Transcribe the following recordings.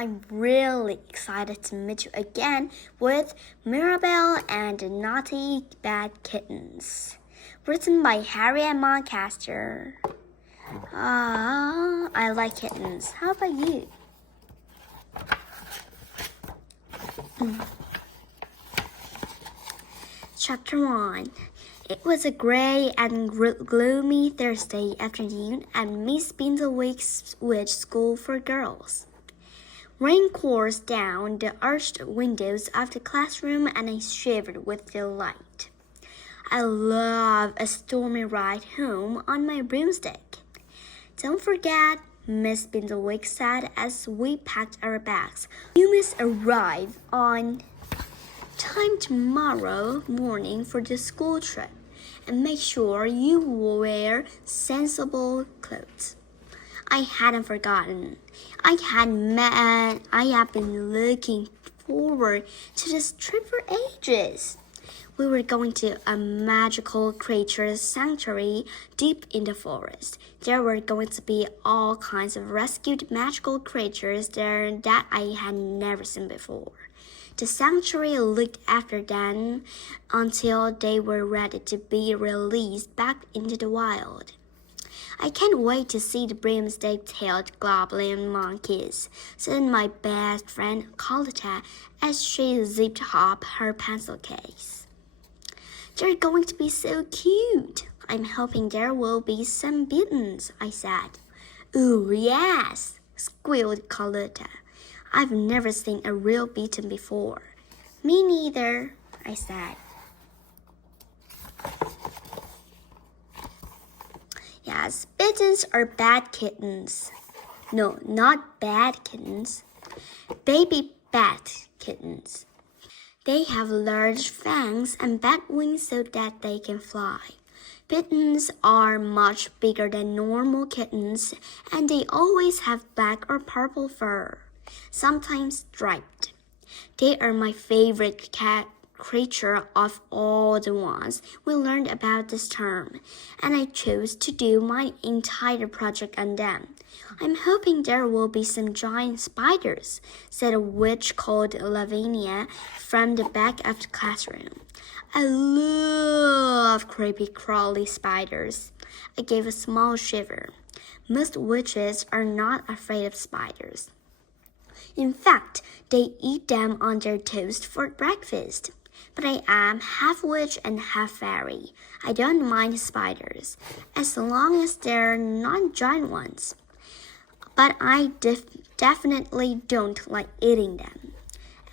I'm really excited to meet you again with Mirabelle and the Naughty Bad Kittens. Written by Harry and Moncaster. I like kittens. How about you? Chapter 1. It was a grey and gloomy Thursday afternoon at Miss Bindlewick's Witch School for Girls. Rain coursed down the arched windows of the classroom and I shivered with delight. I love a stormy ride home on my broomstick. Don't forget, Miss Bindlewick said as we packed our bags. You must arrive on time tomorrow morning for the school trip. And make sure you wear sensible clothes. I hadn't forgotten. I have been looking forward to this trip for ages. We were going to a magical creature sanctuary deep in the forest. There were going to be all kinds of rescued magical creatures there that I had never seen before. The sanctuary looked after them until they were ready to be released back into the wild. I can't wait to see the broomstick-tailed goblin monkeys, said my best friend Carlotta as she zipped up her pencil case. They're going to be so cute. I'm hoping there will be some kittens, I said. Ooh, yes, squealed Carlotta. I've never seen a real kitten before. Me neither, I said. Yes, kittens are bad kittens. No, not bad kittens. Baby bat kittens. They have large fangs and bat wings so that they can fly. Kittens are much bigger than normal kittens, and they always have black or purple fur. Sometimes striped. They are my favorite cat creature of all the ones we learned about this term, and I chose to do my entire project on them. I'm hoping there will be some giant spiders, said a witch called Lavinia from the back of the classroom. I love creepy crawly spiders. I gave a small shiver. Most witches are not afraid of spiders. In fact, they eat them on their toast for breakfast. But I am half witch and half fairy. I don't mind spiders, as long as they're not giant ones. But I definitely don't like eating them.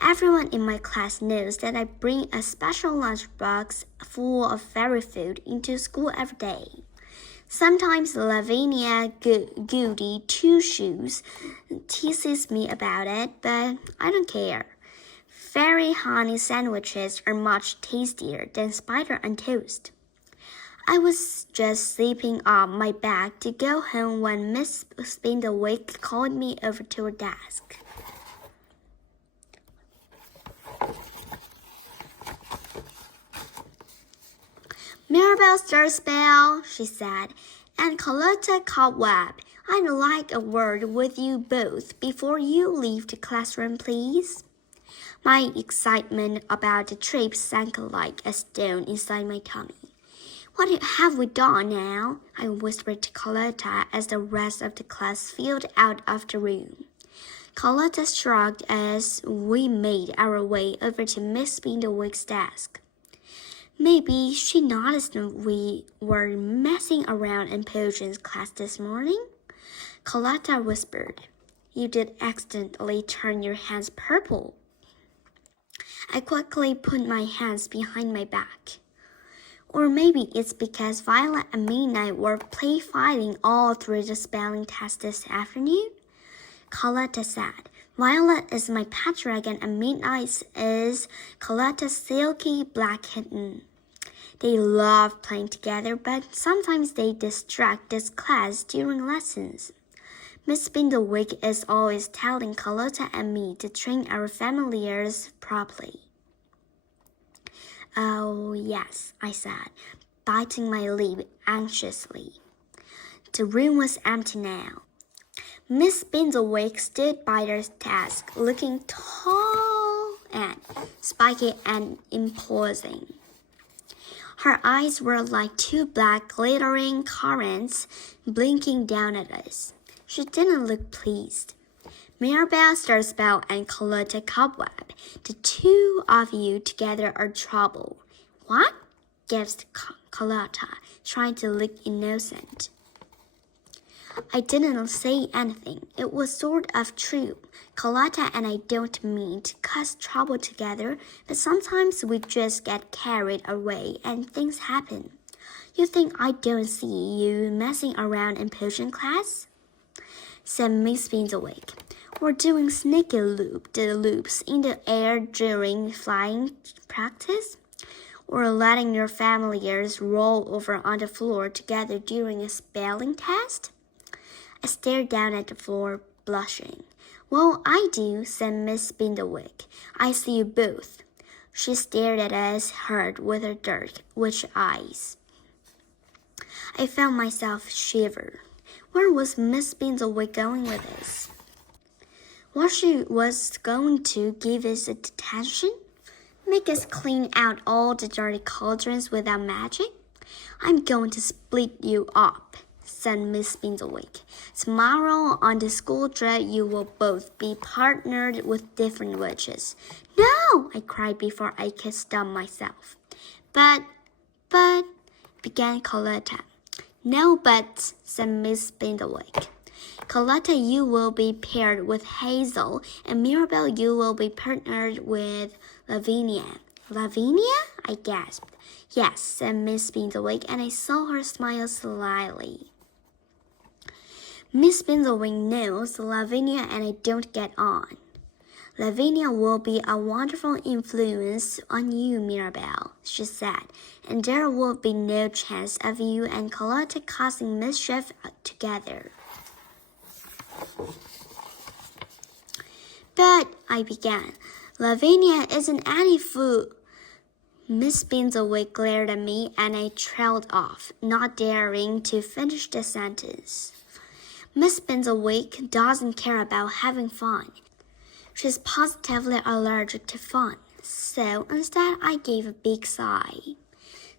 Everyone in my class knows that I bring a special lunchbox full of fairy food into school every day. Sometimes Lavinia Goody Two-Shoes teases me about it, but I don't care. Fairy honey sandwiches are much tastier than spider on toast. I was just zipping up my bag to go home when Miss Spindlewick called me over to her desk. Mirabelle stir spell, she said, and Carlotta cobweb. I'd like a word with you both before you leave the classroom, please. My excitement about the trip sank like a stone inside my tummy. What have we done now? I whispered to Carlotta as the rest of the class filed out of the room. Carlotta shrugged as we made our way over to Miss Spindlewick's desk. Maybe she noticed we were messing around in potions class this morning? Carlotta whispered. You did accidentally turn your hands purple. I quickly put my hands behind my back. Or maybe it's because Violet and Midnight were play fighting all through the spelling test this afternoon? Carlotta said. Violet is my pet dragon and Midnight is Carlotta's silky black kitten. They love playing together, but sometimes they distract this class during lessons. Miss Spindlewick is always telling Carlotta and me to train our familiars properly. Oh, yes, I said, biting my lip anxiously. The room was empty now. Miss Spindlewick stood by her desk, looking tall and spiky and imposing. Her eyes were like two black glittering currants blinking down at us. She didn't look pleased. Mirabelle, Starspell, and Carlotta Cobweb, the two of you together are trouble. What? Gasped Carlotta, trying to look innocent. I didn't say anything. It was sort of true. Carlotta and I don't mean to cause trouble together, but sometimes we just get carried away and things happen. You think I don't see you messing around in potion class? Said Miss Spindlewick. We're doing sneaky loops in the air during flying practice, or letting your familiars roll over on the floor together during a spelling test. I stared down at the floor, blushing. Well, I do, said Miss Spindlewick. I see you both. She stared at us hard with her dark, witch eyes. I felt myself shiver. Where was Miss Spindlewick going with this? What she was going to give us a detention? Make us clean out all the dirty cauldrons without magic? I'm going to split you up, said Miss Spindlewick. Tomorrow on the school trip you will both be partnered with different witches. No, I cried before I could stop myself. But, began Carlotta. No buts, said Miss Spindlewick. Carlotta, you will be paired with Hazel, and Mirabelle, you will be partnered with Lavinia. Lavinia? I gasped. Yes, said Miss Spindlewick, and I saw her smile slyly. Miss Spindlewick knows Lavinia and I don't get on. Lavinia will be a wonderful influence on you, Mirabelle, she said, and there will be no chance of you and Carlotta causing mischief together. But, I began, Lavinia isn't any fool. Miss Spindlewick glared at me and I trailed off, not daring to finish the sentence. Miss Spindlewick doesn't care about having fun. She's positively allergic to fun. So instead, I gave a big sigh.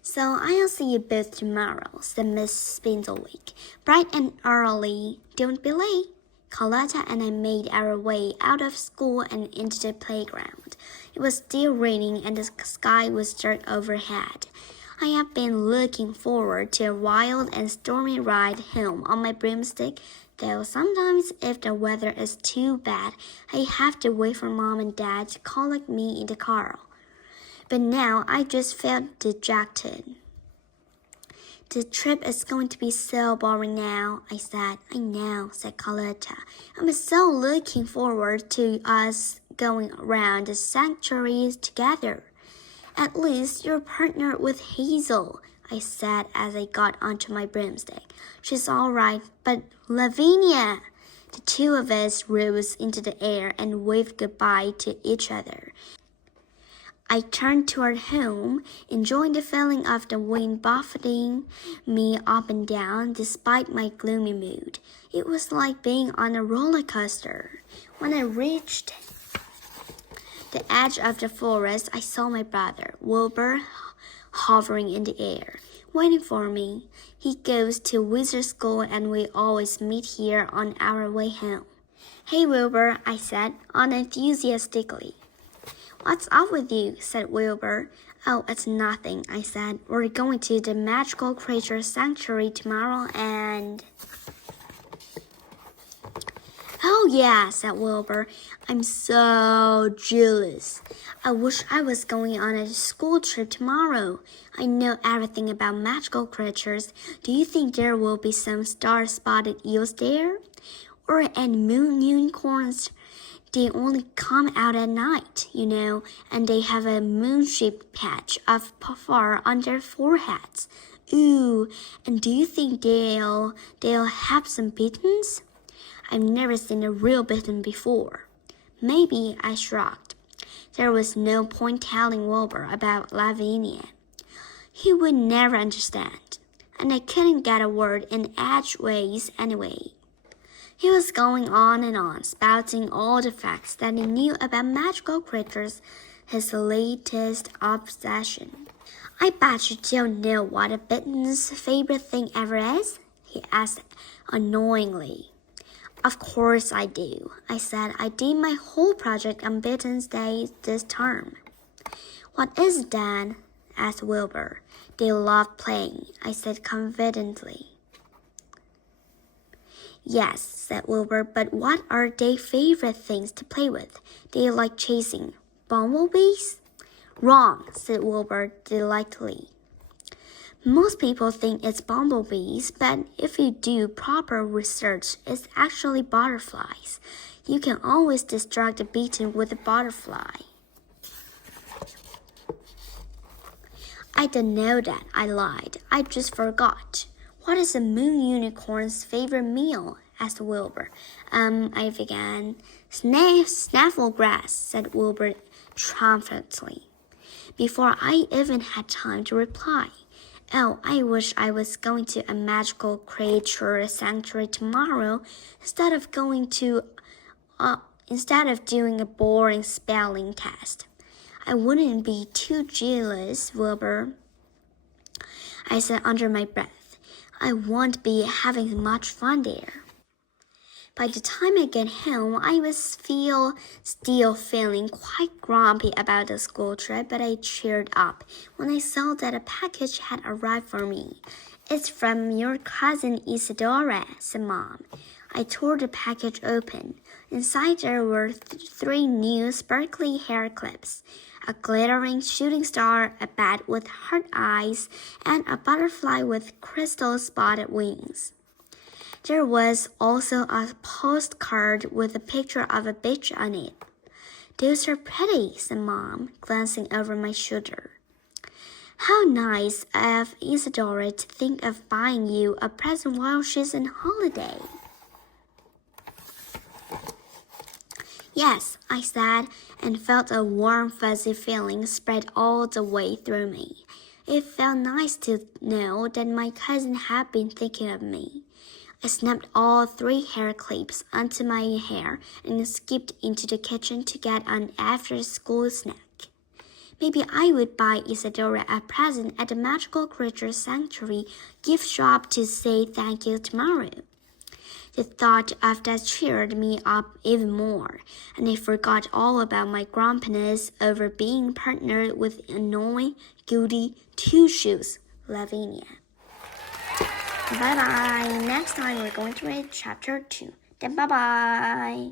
So I'll see you both tomorrow, said Miss Spindlewick. Bright and early. Don't be late. Carlotta and I made our way out of school and into the playground. It was still raining and the sky was dark overhead. I have been looking forward to a wild and stormy ride home on my broomstick, though sometimes if the weather is too bad, I have to wait for Mom and Dad to collect me in the car. But now I just felt dejected. The trip is going to be so boring now, I said. I know, said Carlotta. I'm so looking forward to us going around the sanctuaries together. At least you're partnered with Hazel, I said as I got onto my broomstick. She's all right, but Lavinia! The two of us rose into the air and waved goodbye to each other. I turned toward home, enjoying the feeling of the wind buffeting me up and down despite my gloomy mood. It was like being on a roller coaster. When I reached the edge of the forest, I saw my brother, Wilbur, hovering in the air, waiting for me. He goes to wizard school and we always meet here on our way home. Hey, Wilbur, I said, unenthusiastically. What's up with you? Said Wilbur. Oh, it's nothing, I said. We're going to the magical creature sanctuary tomorrow and... Oh, yeah, said Wilbur. I'm so jealous. I wish I was going on a school trip tomorrow. I know everything about magical creatures. Do you think there will be some star-spotted eels there? Or any moon unicorns? They only come out at night, you know, and they have a moon-shaped patch of fur on their foreheads. Ooh, and do you think they'll have some kittens? I've never seen a real kitten before. Maybe, I shrugged. There was no point telling Wilbur about Lavinia. He would never understand, and I couldn't get a word in edgeways anyway. He was going on, spouting all the facts that he knew about magical creatures, his latest obsession. I bet you don't know what a kitten's favorite thing ever is, he asked annoyingly. Of course I do, I said. I did my whole project on Kitten's Day this term. What is it, Dan? Asked Wilbur. They love playing, I said confidently. Yes, said Wilbur, but what are their favorite things to play with? They like chasing bumblebees? Wrong, said Wilbur delightedly. Most people think it's bumblebees, but if you do proper research, it's actually butterflies. You can always distract a beetle with a butterfly. I don't know that, I lied. I just forgot. What is a moon unicorn's favorite meal? Asked Wilbur. I began. Snaffle grass, said Wilbur triumphantly, before I even had time to reply. Oh, I wish I was going to a magical creature sanctuary tomorrow instead of doing a boring spelling test. I wouldn't be too jealous, Wilbur, I said under my breath. I won't be having much fun there. By the time I get home, I was still feeling quite grumpy about the school trip, but I cheered up when I saw that a package had arrived for me. It's from your cousin Isadora, said Mom. I tore the package open. Inside there were 3 new sparkly hair clips, a glittering shooting star, a bat with heart eyes, and a butterfly with crystal-spotted wings. There was also a postcard with a picture of a beach on it. Those are pretty, said Mom, glancing over my shoulder. How nice of Isadora to think of buying you a present while she's on holiday. Yes, I said, and felt a warm, fuzzy feeling spread all the way through me. It felt nice to know that my cousin had been thinking of me. I snapped all 3 hair clips onto my hair and skipped into the kitchen to get an after-school snack. Maybe I would buy Isadora a present at the Magical Creature Sanctuary gift shop to say thank you tomorrow. The thought of that cheered me up even more, and I forgot all about my grumpiness over being partnered with annoying, guilty, 2 shoes, Lavinia. Bye-bye. Next time we're going to read chapter 2. Then bye-bye.